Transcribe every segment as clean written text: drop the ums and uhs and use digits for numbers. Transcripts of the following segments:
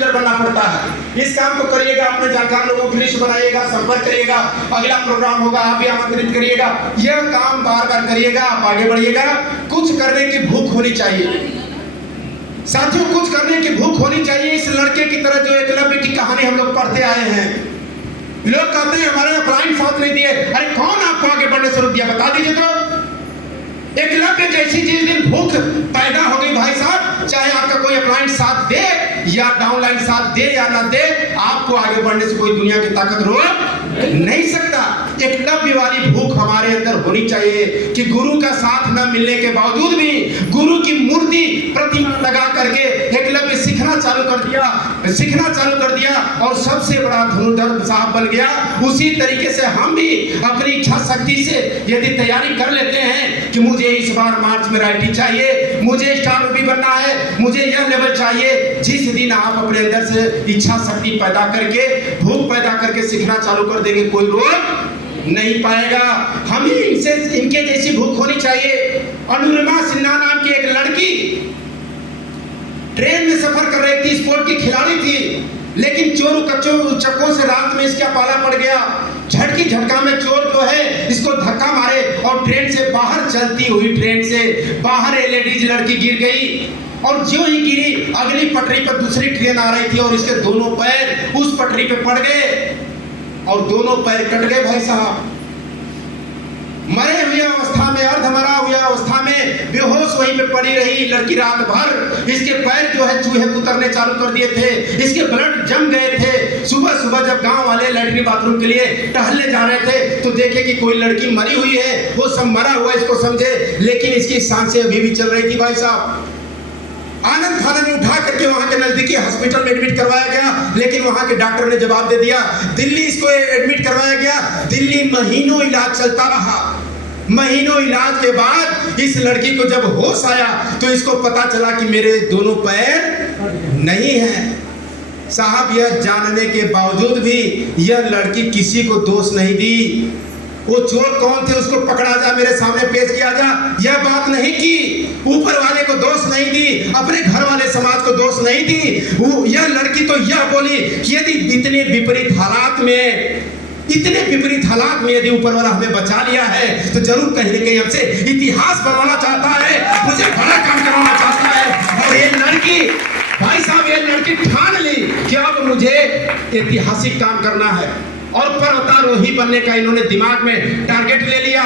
Teacher बनना पड़ता है। इस काम को करिएगा, अपने जानकार लोगों की लिस्ट बनाइएगा, संपर्क करिएगा, अगला प्रोग्राम होगा आप भी आमंत्रित करिएगा। यह काम बार बार करिएगा, आप आगे बढ़िएगा। कुछ करने की भूख होनी चाहिए साथियों, कुछ करने की भूख होनी चाहिए। इस लड़के की तरह जो एकलव्य की कहानी हम लोग पढ़ते आए हैं, लोग कहते हैं हमारे अप्लाइंग साथ नहीं दिए। अरे कौन आपको आगे बढ़ने से रोक दिया, बता दीजिए तो। एकलव्य जैसी जिस दिन भूख पैदा हो गई भाई साहब, चाहे आपका कोई अप्लाइंग साथ दे या डाउनलाइन साथ दे या ना दे, आपको आगे बढ़ने से कोई दुनिया की ताकत रोक नहीं सकता। एकलव्य वाली भूख हमारे अंदर होनी चाहिए कि गुरु का साथ न मिलने के बावजूद भी गुरु की मूर्ति प्रतिमा लगा करके एकलव्य सीखना चालू कर दिया और सबसे बड़ा धनुर्धर साहब बन गया। उसी तरीके से हम भी अपनी इच्छा शक्ति से यदि तैयारी कर लेते हैं कि मुझे इस बार मार्च में राइटी चाहिए, मुझे स्टार रूबी बनना है, मुझे यह लेवल चाहिए, जिस दिन आप अपने अंदर से इच्छा शक्ति पैदा करके, भूख पैदा करके सीखना चालू कर देंगे, कोई रोक नहीं पाएगा। हमें इनके जैसी भूख होनी चाहिए। अनुरिमा सिन्हा नाम की एक लड़की ट्रेन में सफर कर रही थी, स्पोर्ट की खिलाड़ी थी, लेकिन चोरों चक्कों से रात में इसका पाला पड़ गया। झटकी झटका में चोर जो है इसको धक्का मारे और ट्रेन से बाहर, चलती हुई ट्रेन से बाहर ये लेडीज लड़की गिर गई और जो ही गिरी अगली पटरी पर दूसरी ट्रेन आ रही थी और इसके दोनों पैर उस पटरी पे पड़ गए और दोनों पैर कट गए भाई साहब। मरे हुए अवस्था में, अर्धमरा हुए अवस्था में बेहोश वहीं पे पड़ी रही लड़की रात भर। इसके पैर जो है चूहे कुतरने चालू कर दिए थे, इसके ब्लड जम गए थे। सुबह सुबह जब गांव वाले लैट्रिन बाथरूम के लिए टहलने जा रहे थे तो देखे कि कोई लड़की मरी हुई है। वो सब मरा हुआ इसको समझे, लेकिन इसकी सांसें अभी भी चल रही थी भाई साहब। आनंद थाने में उठा करके वहां के नजदीकी हॉस्पिटल में एडमिट करवाया गया, लेकिन वहां के डॉक्टर ने जवाब दे दिया। दिल्ली इसको एडमिट करवाया गया, दिल्ली महीनों इलाज चलता रहा। महीनों इलाज के बाद इस लड़की को जब होश आया तो इसको पता चला कि मेरे दोनों पैर नहीं हैं। साहब, यह जानने के बावजूद भी यह लड़की किसी को दोष नहीं दी। वो चोर कौन थे उसको पकड़ा जा, मेरे सामने पेश किया जा, यह बात नहीं की। ऊपर वाले को दोष नहीं दी, अपने घर वाले समाज को दोष नहीं दी। यह लड़की तो यह बोली कि यदि इतने विपरीत हालात में यदि ऊपर वाला हमें बचा लिया है तो जरूर कहीं न कहीं हमसे इतिहास बनवाना चाहता है, मुझे बड़ा काम करवाना चाहता है। और ये लड़की भाई साहब, ये लड़की ठान ली कि अब मुझे ऐतिहासिक काम करना है और पर्वतारोही बनने का इन्होंने दिमाग में टारगेट ले लिया।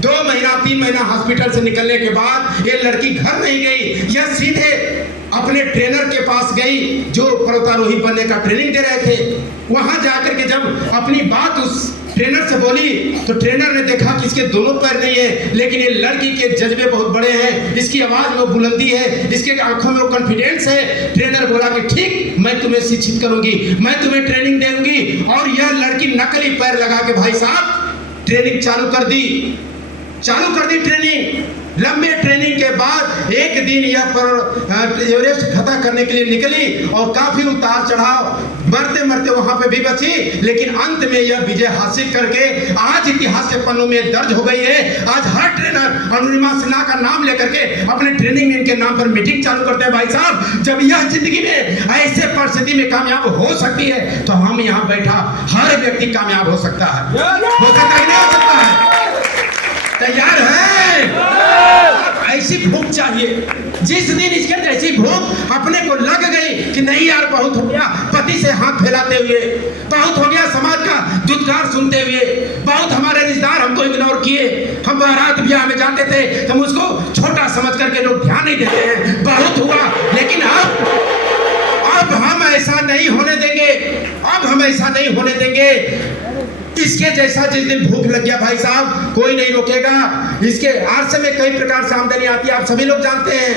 2 महीना 3 महीना हॉस्पिटल से निकलने के बाद ये लड़की घर नहीं गई, यह सीधे अपने ट्रेनर के पास गई जो पर्वतारोही बनने का ट्रेनिंग दे रहे थे। वहां जाकर के जब अपनी बात उस ट्रेनर से बोली तो ट्रेनर ने देखा कि इसके दोनों पैर नहीं है, लेकिन ये लड़की के जज्बे बहुत बड़े हैं, इसकी आवाज में बुलंदी है, इसके आंखों में कॉन्फिडेंस है। ट्रेनर बोला कि ठीक, मैं तुम्हें शिक्षित करूंगी, मैं तुम्हें ट्रेनिंग दूंगी। और यह लड़की नकली पैर लगा के भाई साहब ट्रेनिंग चालू कर दी ट्रेनिंग। लंबे ट्रेनिंग के बाद एक दिन यह पर एवरेस्ट फतह करने के लिए निकली और काफी उतार चढ़ाव, मरते मरते वहां पे भी बची, लेकिन अंत में यह विजय हासिल करके आज इतिहास के पन्नों में दर्ज हो गई है। आज हर ट्रेनर अनुरिमा सिन्हा का नाम लेकर के अपने ट्रेनिंग में इनके नाम पर मीटिंग चालू करते हैं भाई साहब। जब यह जिंदगी में ऐसे परिस्थिति में कामयाब हो सकती है तो हम यहाँ बैठा हर व्यक्ति कामयाब हो सकता है, हो सकता है नहीं हो सकता है? तैयार है? ऐसी भूख चाहिए। जिस दिन इसके जैसी भूख अपने को लग गई कि नहीं यार बहुत हो गया, पति से हाथ फैलाते हुए, बहुत हो गया समाज का दुत्कार सुनते हुए, बहुत हमारे रिश्तेदार हमको इग्नोर किए, हम बारात ब्याह में जाते थे तो हम उसको छोटा समझ करके लोग ध्यान नहीं देते हैं, बहुत हुआ। लेकिन अब हम ऐसा नहीं होने देंगे, अब हम ऐसा नहीं होने देंगे। इसके जैसा जिस दिन भूख लग गया भाई साहब, कोई नहीं रोकेगा। इसके आरसे में कई प्रकार से आमदनी आती है, आप सभी लोग जानते हैं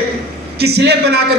कि स्लेब बनाकर